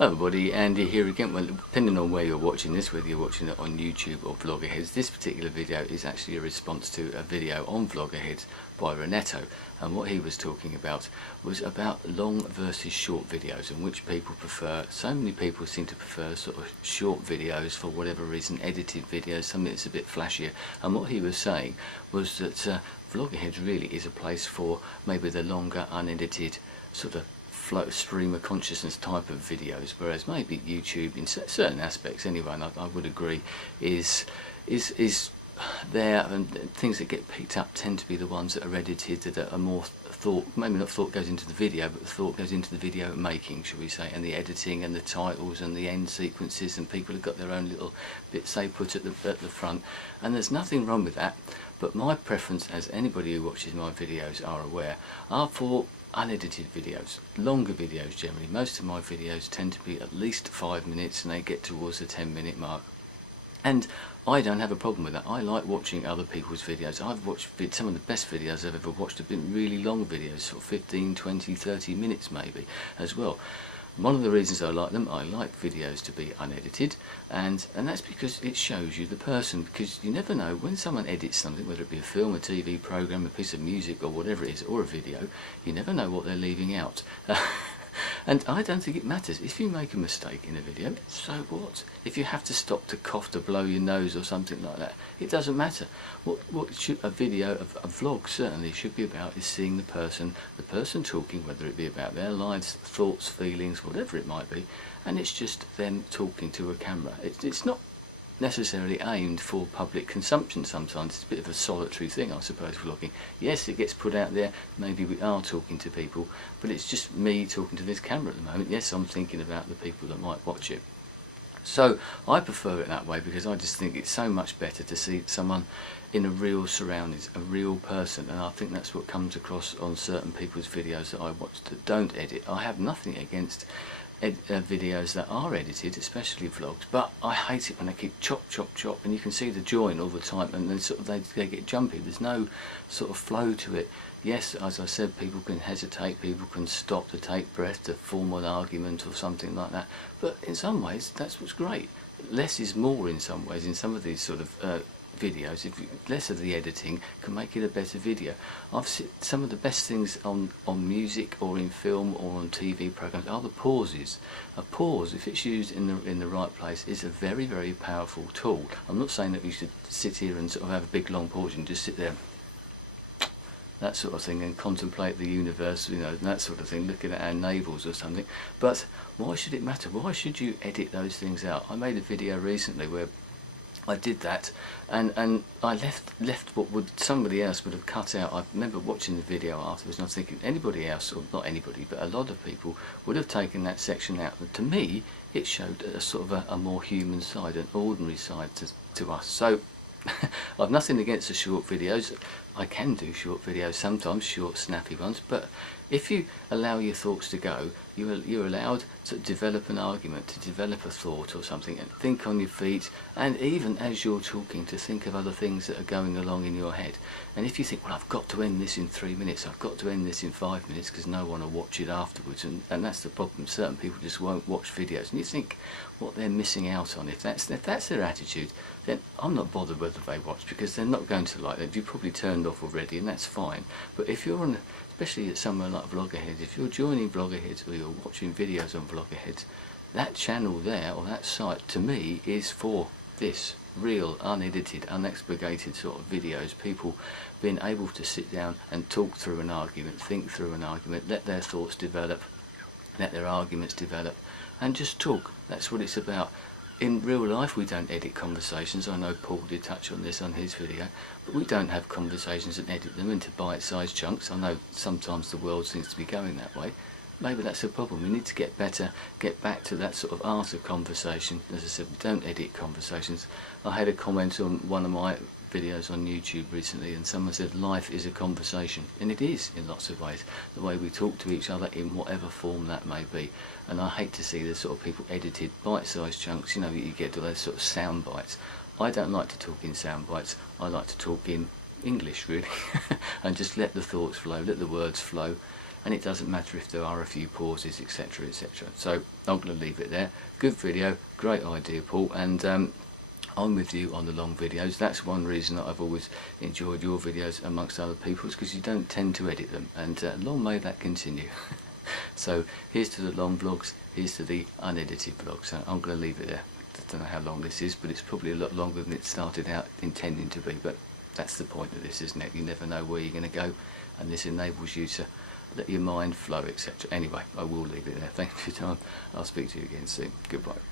Hello everybody, Andy here again. Well, depending on where you're watching this, whether you're watching it on YouTube or VloggerHeads, this particular video is actually a response to a video on VloggerHeads by Renato, and what he was talking about was about long versus short videos and which people prefer. So many people seem to prefer sort of short videos for whatever reason, edited videos, something that's a bit flashier, and what he was saying was that VloggerHeads really is a place for maybe the longer unedited sort of stream of consciousness type of videos, whereas maybe YouTube in certain aspects anyway, and I would agree, is there, and things that get picked up tend to be the ones that are edited, that are more thought, maybe not thought goes into the video, but the thought goes into the video making, shall we say, and the editing and the titles and the end sequences, and people have got their own little bits they put at the front, and there's nothing wrong with that, but my preference, as anybody who watches my videos are aware, are for unedited videos, longer videos generally. Most of my videos tend to be at least 5 minutes and they get towards the 10-minute mark, and I don't have a problem with that. I like watching other people's videos. I've watched some of the best videos I've ever watched have been really long videos, sort of 15, 20, 30 minutes maybe as well. One of the reasons I like them, I like videos to be unedited, and that's because it shows you the person, because you never know when someone edits something, whether it be a film, a TV program, a piece of music or whatever it is, or a video, you never know what they're leaving out. And I don't think it matters. If you make a mistake in a video, so what? If you have to stop to cough, to blow your nose or something like that, it doesn't matter. What should a video, a vlog certainly should be about, is seeing the person talking, whether it be about their lives, thoughts, feelings, whatever it might be, and it's just them talking to a camera. It's not necessarily aimed for public consumption. Sometimes it's a bit of a solitary thing, I suppose, vlogging. Yes, it gets put out there, maybe we are talking to people, but it's just me talking to this camera at the moment. Yes, I'm thinking about the people that might watch it. So I prefer it that way, because I just think it's so much better to see someone in a real surroundings, a real person, and I think that's what comes across on certain people's videos that I watch that don't edit. I have nothing against videos that are edited, especially vlogs, but I hate it when they keep chop chop chop and you can see the join all the time, and then sort of they get jumpy. There's no sort of flow to it. Yes, as I said, people can hesitate, people can stop to take breath, to form an argument or something like that, but in some ways that's what's great. Less is more in some ways. In some of these sort of videos, less of the editing can make it a better video. I've seen some of the best things on music or in film or on TV programs are the pauses. A pause, if it's used in the right place, is a very, very powerful tool. I'm not saying that we should sit here and sort of have a big long pause and just sit there, that sort of thing, and contemplate the universe, you know, that sort of thing, looking at our navels or something. But why should it matter? Why should you edit those things out? I made a video recently where I did that, and I left what somebody else would have cut out. I remember watching the video afterwards and I was thinking anybody else, or not anybody, but a lot of people would have taken that section out. But to me, it showed a sort of a more human side, an ordinary side to us. So I've nothing against the short videos. I can do short videos sometimes, short snappy ones, but if you allow your thoughts to go, you're allowed to develop an argument, to develop a thought or something, and think on your feet, and even as you're talking, to think of other things that are going along in your head. And if you think, well, I've got to end this in 3 minutes, I've got to end this in 5 minutes, because no one will watch it afterwards, and that's the problem. Certain people just won't watch videos, and you think what they're missing out on. If that's their attitude, then I'm not bothered whether they watch, because they're not going to like that. You've probably turned off already, and that's fine. But if you're on, especially at somewhere like VloggerHeads, if you're joining VloggerHeads or you're watching videos on VloggerHeads, that channel there, or that site, to me is for this real, unedited, unexpurgated sort of videos. People being able to sit down and talk through an argument, think through an argument, let their thoughts develop, let their arguments develop, and just talk. That's what it's about. In real life, we don't edit conversations. I know Paul did touch on this on his video, but we don't have conversations and edit them into bite-sized chunks. I know sometimes the world seems to be going that way. Maybe that's a problem. We need to get better, get back to that sort of art of conversation. As I said, we don't edit conversations. I had a comment on one of my videos on YouTube recently, and someone said life is a conversation, and it is in lots of ways, the way we talk to each other in whatever form that may be. And I hate to see the sort of people edited bite-sized chunks, you know, you get to those sort of sound bites. I don't like to talk in sound bites. I like to talk in English, really, and just let the thoughts flow, let the words flow, and it doesn't matter if there are a few pauses, etc, etc. So I'm going to leave it there. Good video, great idea, Paul, and I'm with you on the long videos. That's one reason that I've always enjoyed your videos amongst other people's, because you don't tend to edit them, and long may that continue. So here's to the long vlogs, here's to the unedited vlogs. So I'm going to leave it there. I don't know how long this is, but it's probably a lot longer than it started out intending to be, but that's the point of this, isn't it? You never know where you're going to go, and this enables you to let your mind flow, etc. Anyway, I will leave it there. Thank you for your time. I'll speak to you again soon. Goodbye.